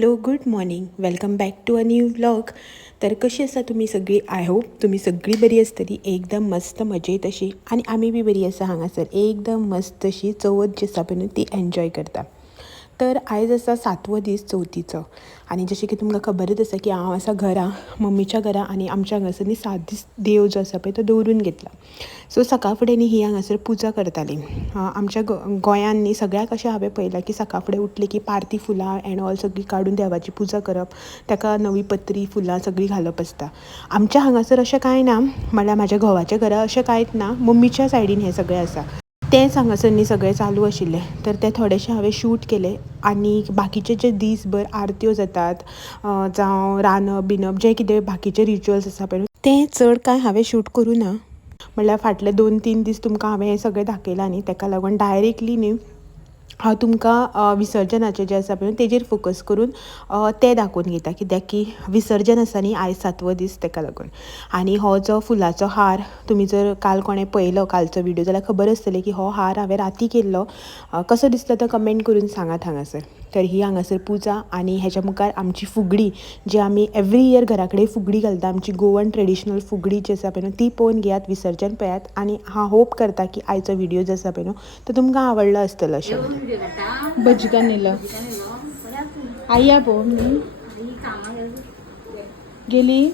Hello good morning welcome back to a new vlog. तर कशी आसा तुमी सगळी. आय होप तुमी सगळी बरी आसतली, एकदम मस्त मजेत अशी. आणि आमी बी बरी आसा हांगासर एकदम मस्त अशी चवथ जी आसा पळय ती एन्जॉय करता. तर आयज आसा 7वो दीस चवथीचो. आणि जशें की तुमकां खबरच आसा की हांव आसा घरा मम्मीच्या घरा आणि आमच्या हांगासर न्ही 7 दीस देव जो आसा पळय तो दवरून घेतला. सो सकाळ फुडें न्ही ही हांगासर पुजा करतालीं. आमच्या गोंयान न्ही सगळ्याक अशें हांवें पळयलां की सकाळ फुडें उठले की पार्टी फुलां एंड ऑल सगळी काडून देवाची पुजा करप, ताका नवी पत्री फुलां सगळी घालप आसता. आमच्या हांगासर अशें कांय ना, म्हणल्यार म्हाज्या घोवाच्या घरा अशें कांयच ना, मम्मीच्या सायडीन हें सगळें आसा. तेंच हांगासर न्ही सगळें चालू आशिल्लें, तर तें थोडेशें हांवें शूट केलें. आनी बाकीचे जे दीसभर आरत्यो जातात जावं रांदप बिनप जे कितें बाकीचे रिच्युअल्स आसा पळय तें चड कांय हांवें शूट करूं ना. म्हणल्यार फाटले 2-3 दीस तुमकां हांवें हें सगळें दाखयलां न्ही, ताका लागून डायरेक्टली न्ही हांव तुमकां विसर्जनाचें जें आसा पळय तेजेर फोकस करून तें दाखोवन घेता, कित्याक की विसर्जन आसा न्ही आयज 7वो दीस ताका लागून. आनी हो जो फुलाचो हार तुमी जर काल कोणें पळयलो कालचो व्हिडिओ जाल्यार खबर आसतलें की हो हार हांवें राती केल्लो. कसो दिसता तो कमेंट करून सांगात हांगासर. तर ही हांगासर पुजा आनी हेच्या मुखार आमची फुगडी जी आमी एवरी इयर घरा कडेन फुगडी घालता, आमची गोवन ट्रेडिशनल फुगडी जी आसा पळय ती पळोवन घेयात, विसर्जन पळयात. आनी हांव होप करता की आयचो व्हिडिओ जो आसा पळय तो तुमकां आवडलो आसतलो अशें. भजका नेलं आय्या पो गेली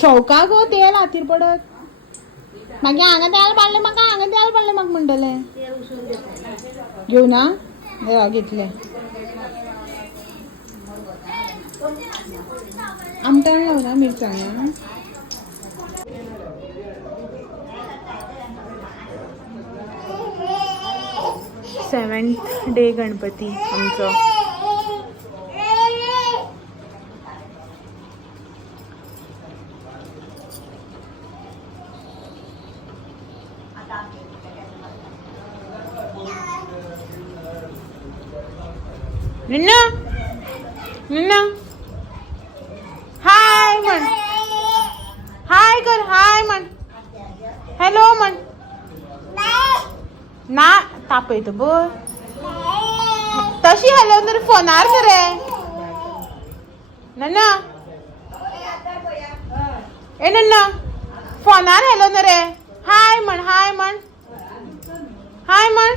सवका गो तेल हातीर पडत मागीर हांगा तेल पाडलें म्हाका, हांगा तेल पाडलें म्हाका म्हणटलें. घेऊ ना घेतलें. आमटाण लावना मिरसांगा. 7th डे गणपती आमचो. निन्ना निन्ना हाय म्हण, हाय कर, हाय म्हण, हॅलो म्हण. ना तापयत बर तशी हॅलो तर फोनार रे नन्ना. ए नन्ना फोनार हॅलो न रे. हाय म्हण, हाय म्हण, हाय म्हण.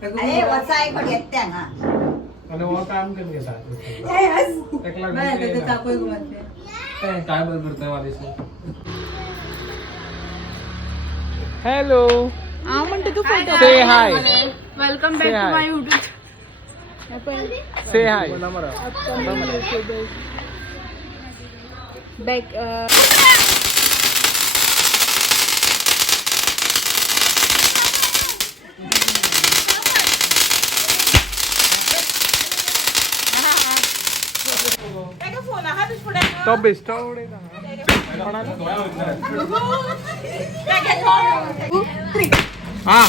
अरे वसाय कोण येत्या ना आणि वो काम करन घेता एकला ते तापय घुमते काय बंद करता वालीस. हॅलो हांव म्हणटा तू photo say hi. Welcome back to my YouTube. Say hi. Back to best उडे हा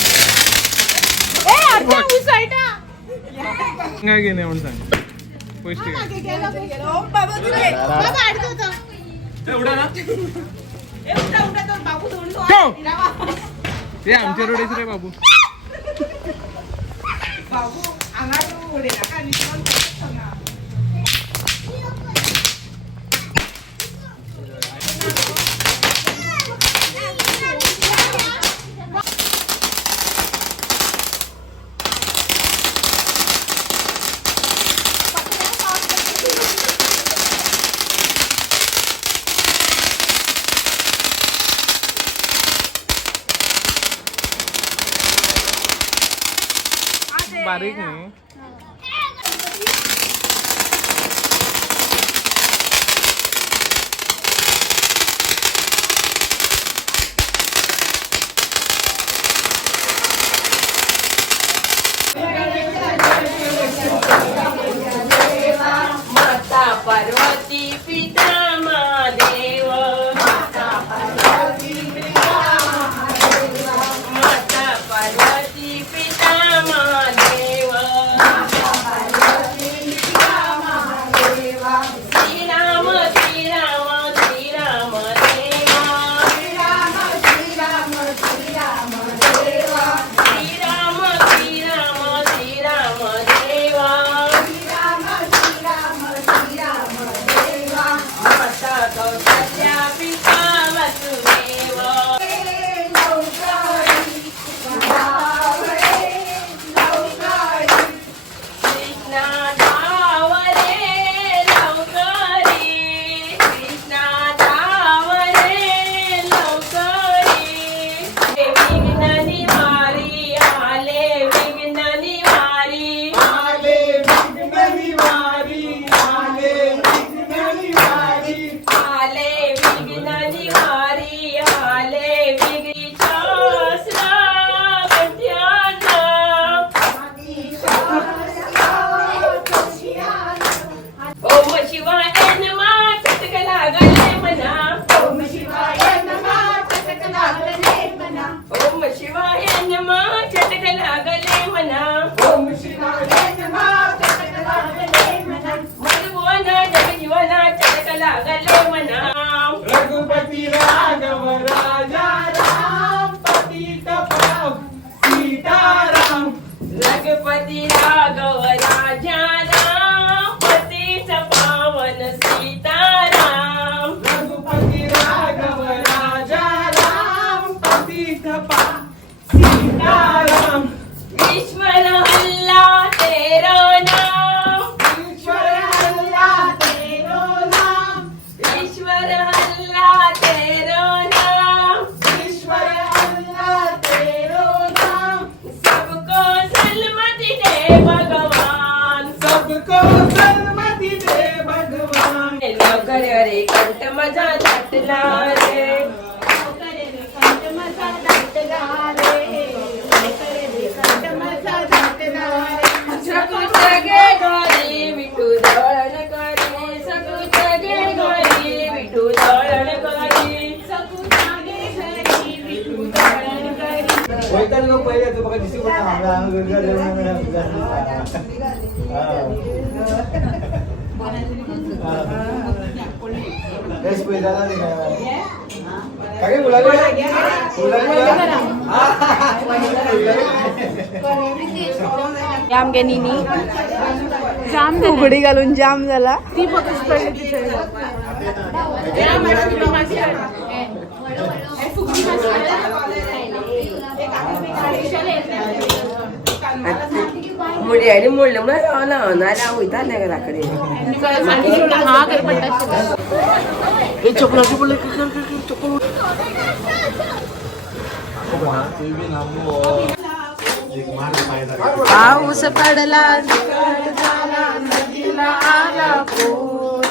काय घेणे म्हणून सांग पैसे ते आमच्या रोडीच रे बाबू. बारीक नाही. माता पार्वती पिता महादेव, माता पार्वती पिता महादेव, लागले म्हणा रघुपती राघव राजा राम पतित पावन सीताराम रघुपती राघव राजा राम पतीच पावन सीताराम रघुपती राघव राजा राम पतित पावन सीताराम ईश्वर हल्ला तेरो नाम ईश्वर अल्लाह तेरो नाम ईश्वर हल्ला तेरो नाम ईश्वर अल्लाह तेरो नाम सबको सलमती दे भगवान सबको सन्मति दे भगवान लवकर रे कंठ माझा दाटला रे सगळे घरी विठू दळण करी सगळे घरी विठू दळण करी वैताग लोक पहिले तो बघा दिसू पण आम्हाला बेस पहिले झाला नाही काय मुलाला जाम गेनीनी जाम उघडी घालून जाम झाला ती फक्त पडली तिथे मुडी आणि मुडलं म्हणून रावना होता नाही घराकडे पाऊस पडला नदीला आला पूर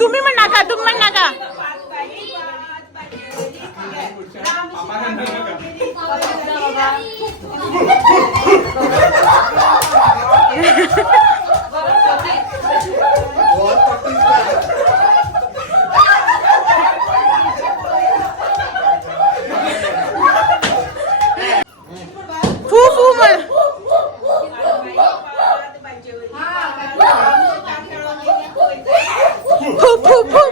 तुम्ही म्हण नका, तुम्ही म्हण नका. फू फू म्हण. फू फू फू.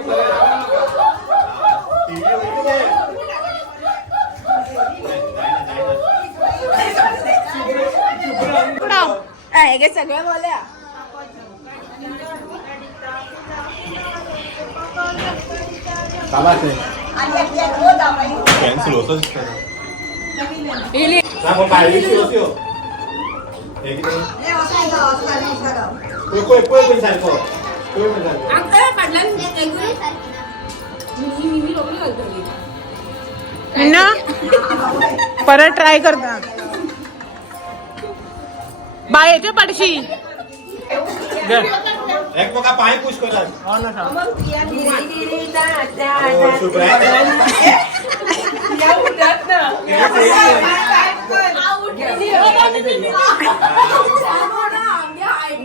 हे सगळं बोल्या कॅन्सल होतच ना काय विषय ना परत ट्राय करता. बाळेचे पडशी एक मग पाय पुश करतात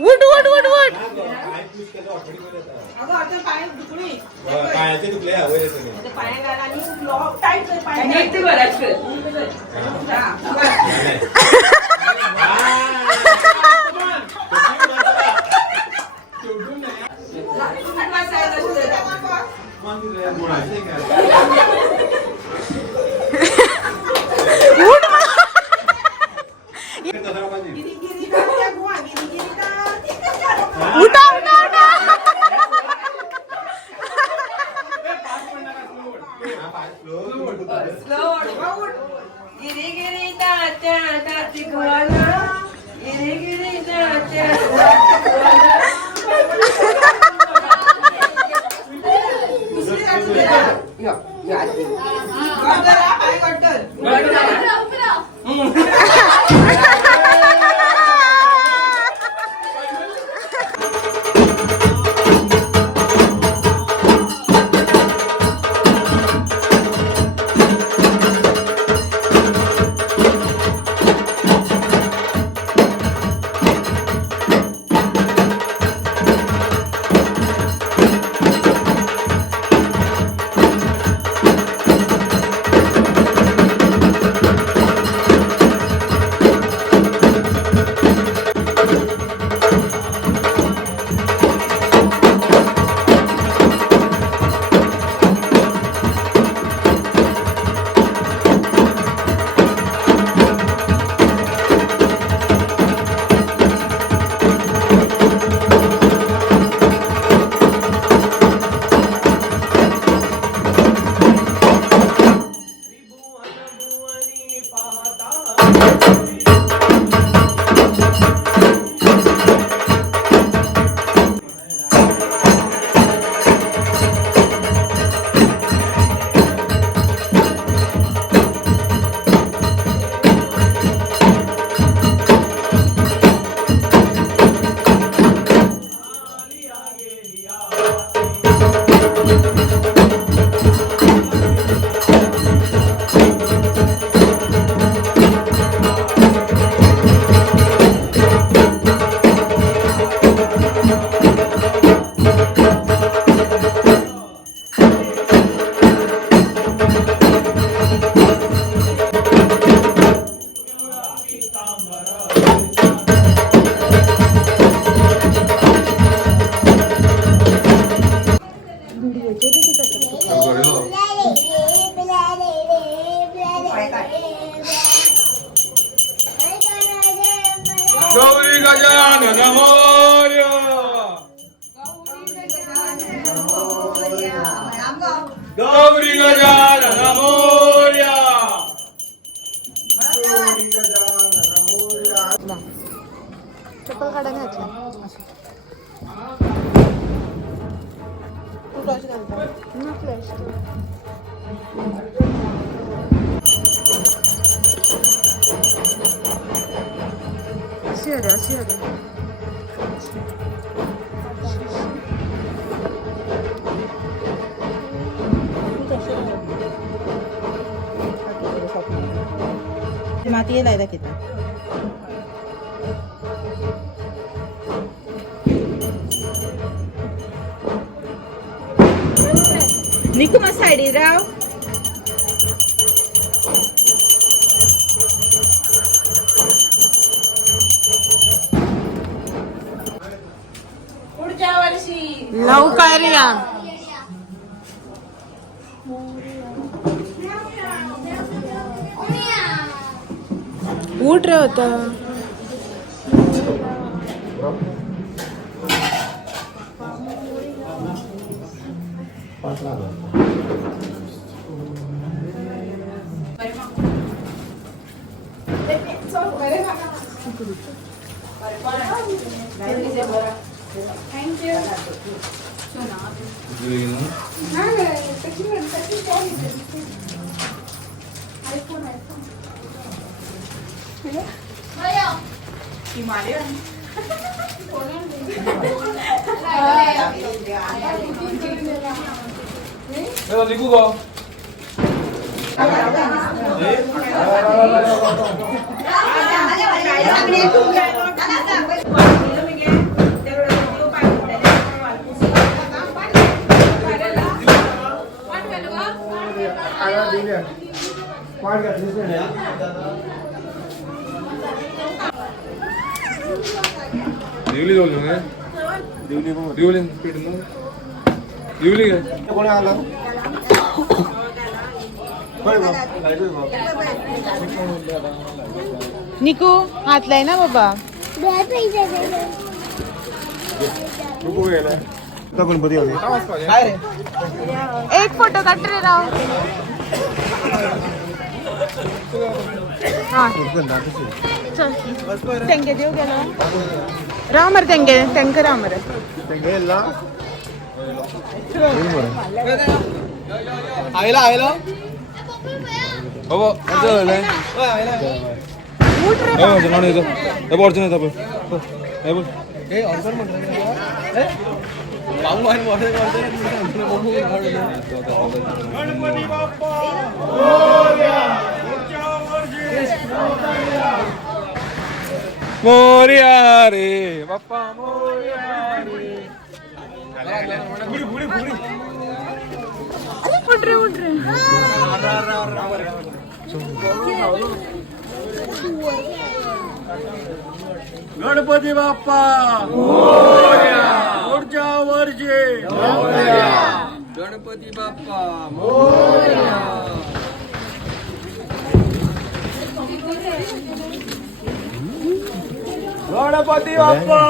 उठ उठ उठ उठ. पायाचे दुखले हवे सगळे उठा उठा उठा. गिरी गिरी दाच्या दाची घोडा गिरी गिरी दाच्या व्हिडिओचे गौरी गजानन मोरया गौरी गजानन मोरया चप्पल काढा घ्यायची अशी अरे माती येलाय किती निकू मा साइडी राव पुढच्या वर्षी लवकर या उठ रे होता निघू गो दिवली दोन दिवली पीठ दिवली काय कोणी आला निकू हात लाय ना बाबा गणपती होते काय रे एक फोटो काढ रे राव हा चल तेंगे देऊ गेलो राव मर तेंगे राव मर आयला आयला बाबा कसं झालंय उठ रे मोरया रे बाप्पा मोरया रे उठ रे गणपती बाप्पा मोरया पुढच्या वर्षी गणपती बाप्पा मोरया गणपती बाप्पा